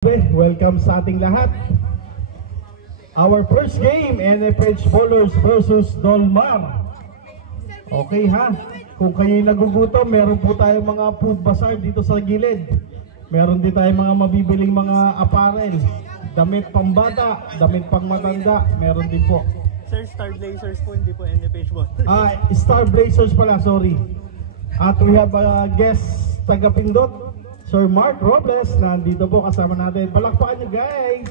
Welcome sa ating lahat. Our first game, NFH Bowlers versus Dolmar. Okay ha, kung kayo'y nagugutom, meron po tayong mga food bazaar dito sa gilid. Meron din tayong mga mabibiling mga apparel, damit pambata, damit pang matanda, meron din po. Sir, Star Blazers po, hindi po NFH Bowlers. Star Blazers pala, sorry. At we have a guest taga-Pindot, Sir Mark Robles, nandito po kasama natin. Palakpakan nyo guys!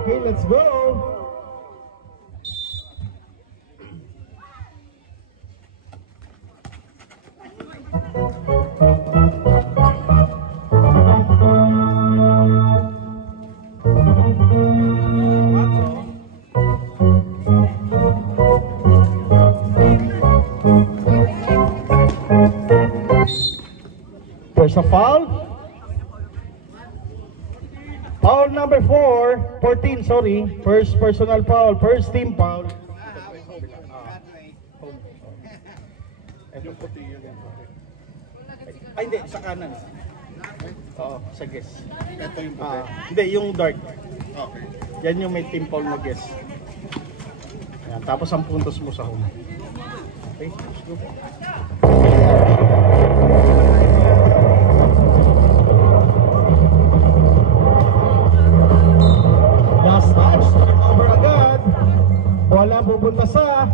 Okay, let's go! There's a foul. Foul number 14, sorry. First personal foul, first team foul. Ay, hindi, sa kanan. Oo, sa guess. Ito yung puti. Hindi, yung dark. Okay. Yan yung may team foul na guess. Yan, tapos ang puntos mo sa home. Okay, let's go. Last touch, turnover agad. Bola pupunta sa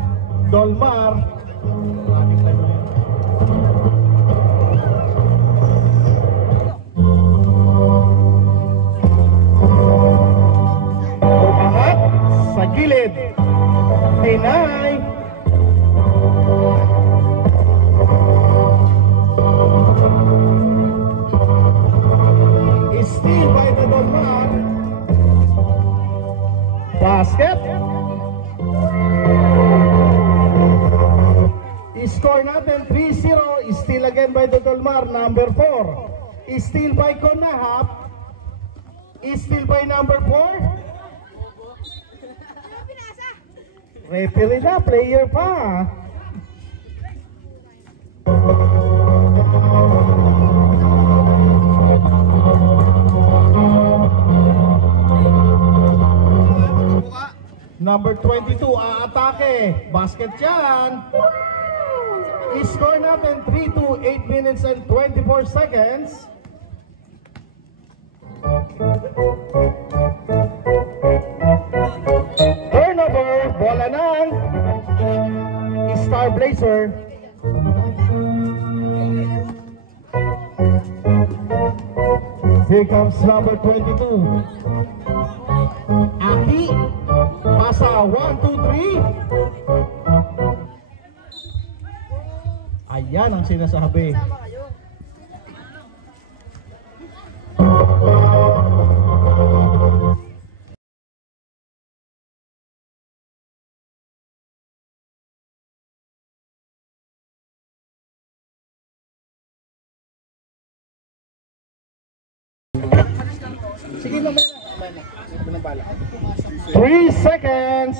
Dolmar. Umangat sa gilid. Hinay. Steal by the Dolmar. Basket. Score natin 3-0. Steal again by the Dolmar. Number 4. Steal by Conahap. Steal by number 4. Referee na, player pa. Number 22, aatake. Basket yan. I-score natin 3-2, 8 minutes and 24 seconds. Turnover, bola ng Star Blazer. Here comes number 22. Aki. Pasa, 1, 2, 3. Ayan ang sinasabi. Sige na, 3 seconds.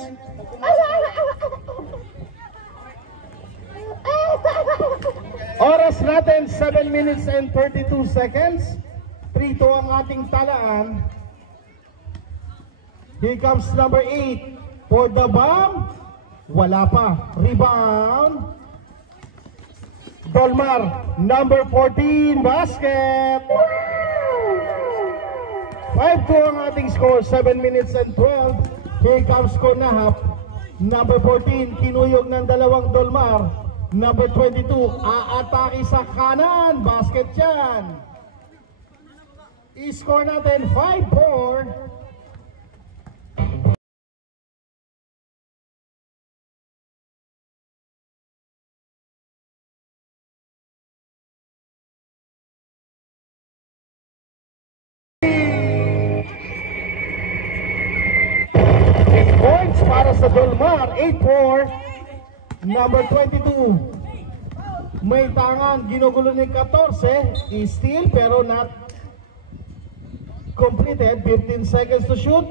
Oras natin 7 minutes and 32 seconds. 3-2 ang ating talaan. Here comes number 8 for the bomb. Wala pa. Rebound. Dolmar, number 14, basket. 5-2 ang ating score, 7 minutes and 12. Here comes Conahap. Number 14, kinuyog ng dalawang Dolmar. Number 22, aatake sa kanan. Basket yan. I-score natin 5-4. Points para sa Dolmar, 8-4. Number 22, may tangan, ginugulo ni 14, steal pero not completed. 15 seconds to shoot,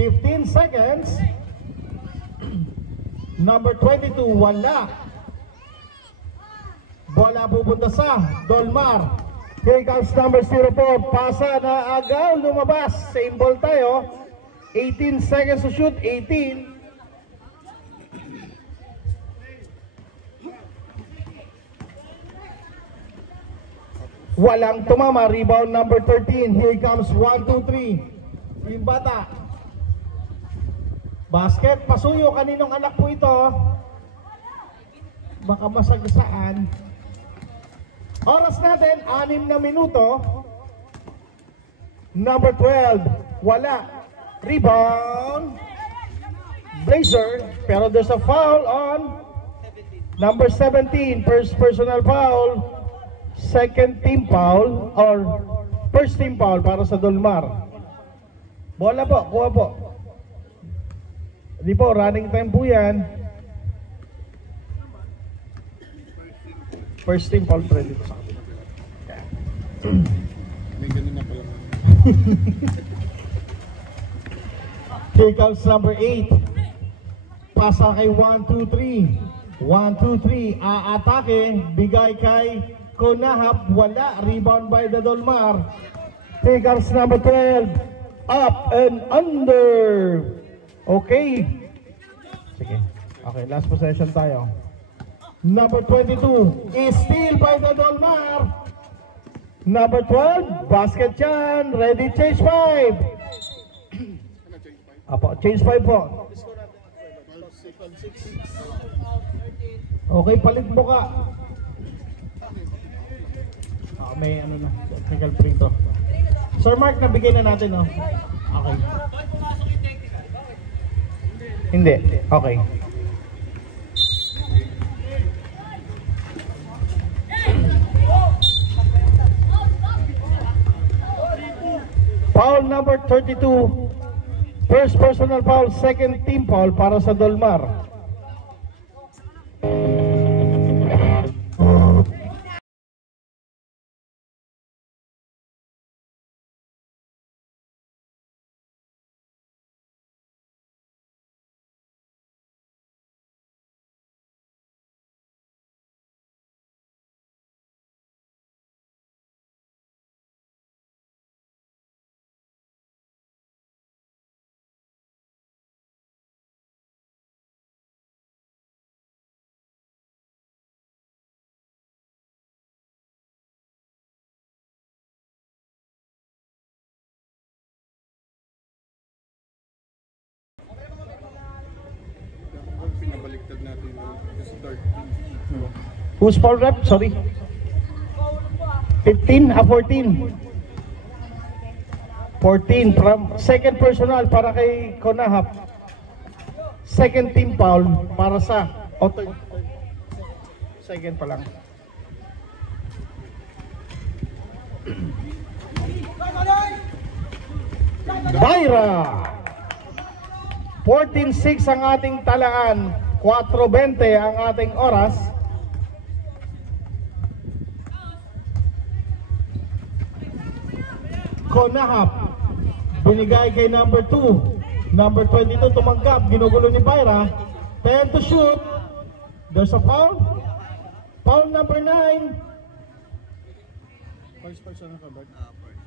15 seconds. Number 22, wala. Bola pupunta sa Dolmar. Here comes number 04. Pasa na agaw, lumabas. Same ball tayo. 18 seconds to shoot. 18. Walang tumama. Rebound number 13. Here comes 1, 2, 3. Yung bata. Basket. Pasuyo. Kaninong anak po ito? Baka masagasaan. Oras natin, 6 na minuto. Number 12, wala. Rebound. Blazer, pero there's a foul on number 17. First personal foul. Second team foul, or first team foul para sa Dolmar. Bola po, kuha po. Di po, running time po yan. First team foul trend dito sa akin. May ganun na pala. Here comes number 8. Pasa kay 1, 2, 3. 1, 2, 3. Aatake. Bigay kay Konahap. Wala. Rebound by the Dolmar. Here comes number 12. Up and under. Okay. Sige. Okay, last possession tayo. Number 22 is steal by the Dolmar. Number 12, basket yan. Ready, change 5. Apo, change 5 po. Okay, palit mo ka. May ano na, technical free to. Sir Mark, nabigay na natin, no? Okay. Hindi, okay. Foul number 32. First personal foul, second team foul para sa Dolmar. Pinabaliktad natin yung start. Who's foul rep? Sorry. 15, 14. 14 from second personal para kay Konahap. Second team foul para sa second pa lang. Byra. 14-6 ang ating talaan. 4:20 ang ating oras. Konahap. Binigay kay number 2. Number 22 tumanggap. Ginugulo ni Byra. 10 to shoot. There's a foul. Foul number 9.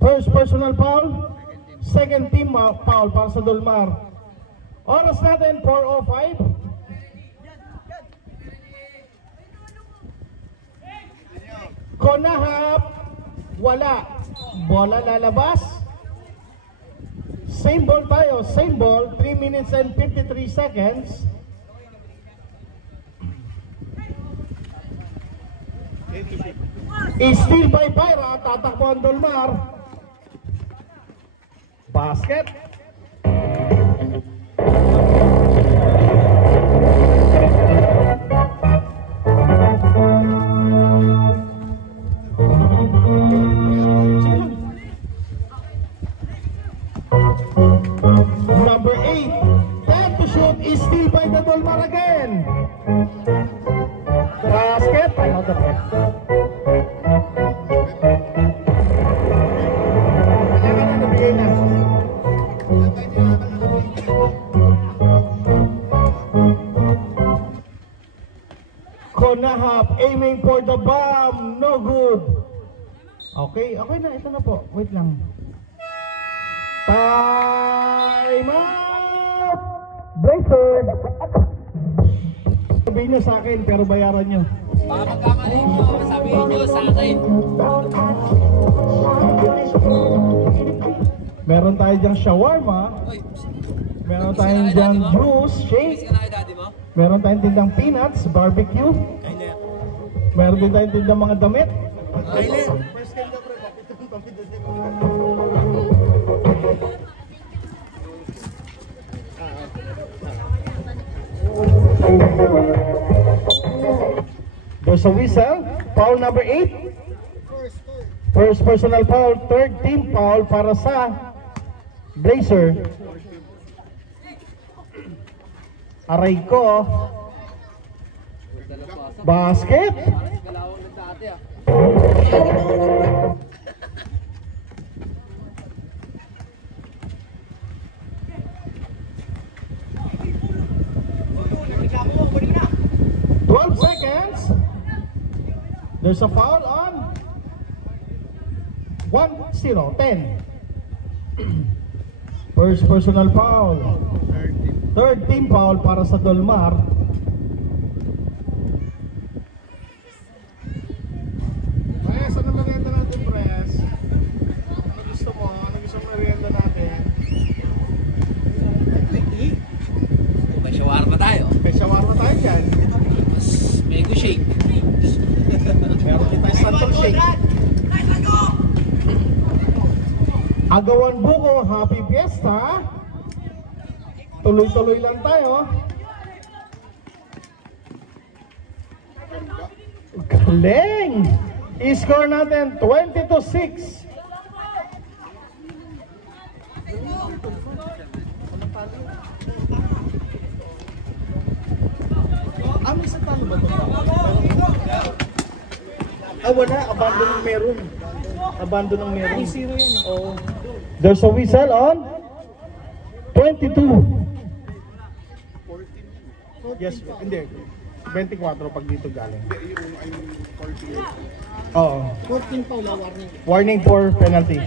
First personal foul. Second team foul para sa Dolmar. Oras natin, 4:05. Konahap. Wala. Bola lalabas. Same ball tayo. Same ball. 3 minutes and 53 seconds. Steal by Byra. Tatakbo ang Dolmar. Basket. Number 8, 10 to shoot is steal by the Dolmar again. Basket, time out the play. Kailangan na nabigay na. Konahap, a aiming for the bomb. No good. Okay, okay na. Ito na po. Wait lang. Time out! Blazer! Sabihin nyo sa akin, pero bayaran nyo. Baka magkamali nyo, sabihin nyo sa akin. Meron tayo dyang shawarma. Uy, Meron tayong dyang juice, miss shake. ka na kay daddy mo? Meron tayong tindang peanuts, barbecue. Meron din tayong tindang mga damit. There's a whistle. Foul number 8. First personal foul, third team foul para sa Blazer. Aray ko. Basket. Galawang ng dati ah. Twelve seconds. There's a foul on 1-0, 10. First personal foul. Third team foul para sa Dolmar. Pres, ano merienda natin, Pres? Ano gusto mo? Ano gusto mo merienda natin? May shawarma tayo. May shawarma tayo dyan. Mas mango shake. Meron din tayo Santol Shake. Agawan Buko, happy fiesta. Tuloy-tuloy lang tayo. Galing! I-score natin 20-6. May sa talo ba ito? Wala. Abandon ng meron. Abandon ng meron. 0 yan eh. Oo. There's a whistle on 22. Yes, hindi. 24 pag dito galing. Hindi, yung I'm 48. Oo. 14 pa wala warning. Warning for penalty.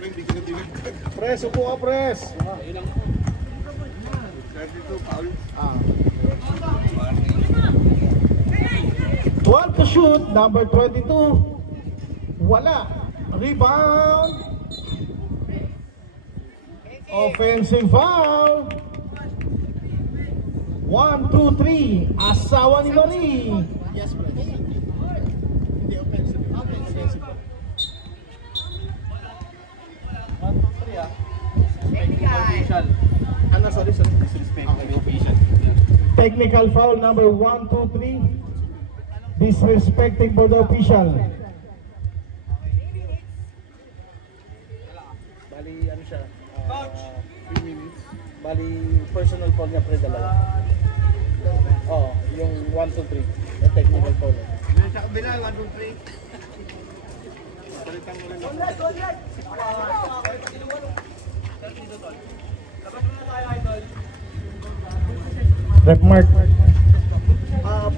Hindi ko na tinagdag. Pres, upo ka, pres. 32 foul. 12 to shoot, number 22. Wala. Rebound. Offensive foul. 1, 2, 3. Asawa ni Marie. Yes, bro. Hindi offensive. Offensive. 1, 2, 3 ah. Ano, sorry. Disrespect the official. Technical foul number 1, 2, 3. Disrespecting for the official. Bali, ano siya? 3 minutes. Bali, personal foul niya pre dalawa. Oo, yung 1, 2, 3. Yung technical foul. Sa kabila, 1, 2, 3. Palitan mo rin ako. Rep mark.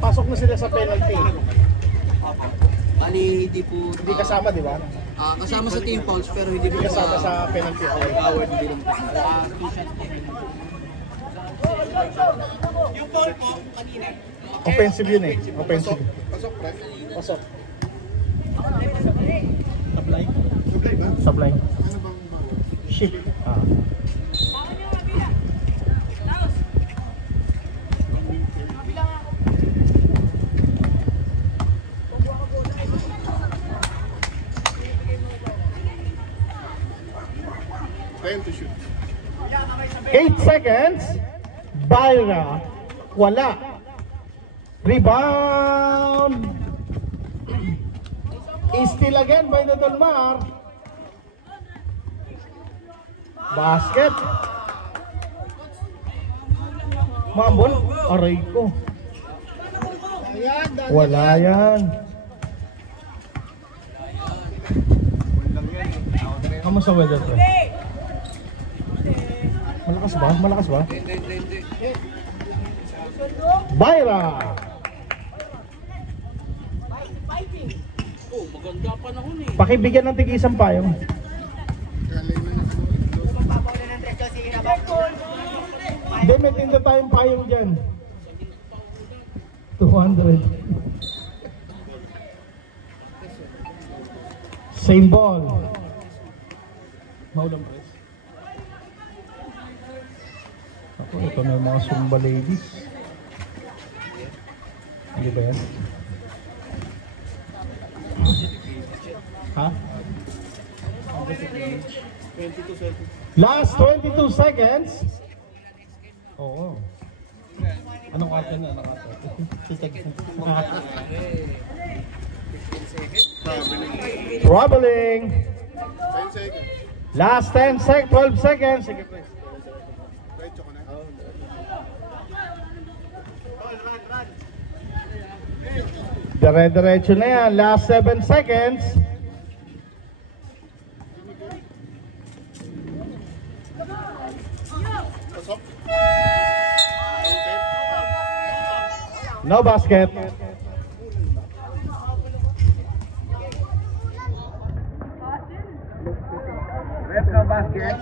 Pasok na sila sa penalty. Bali, hindi po... Hindi kasama, di ba? kasama sa team fouls pero hindi Hindi kasama sa penalty. Okay. award din. Offensive yun eh. Offensive. Pasok, Pres. Pasok. Supply ba? Supply. Ano bang bawal? Ship. Ah. Time to shoot. 8 seconds. Byra. Wala. Rebound. Steal again by the Dolmar. Basket. Mambol. Aray ko. Wala yan. Kamusta weather to? Malakas ba? Malakas ba? Byra. Oh, maganda panahon eh. Pakibigyan ng tig-isang payong. Hindi, may tinda tayong payong dyan. 200. Same ball. Maulang press. Ako, ito na yung mga Zumba ladies. Hindi ba yan? Ha? 22 seconds. Last 22 seconds. Oo. Anong kata niya? Anong kata? Traveling. 10 seconds. Last 12 seconds. Sige, please. Diretso ko na. Dire-diretso na yan. Last 7 seconds. Pasok. No basket. No basket.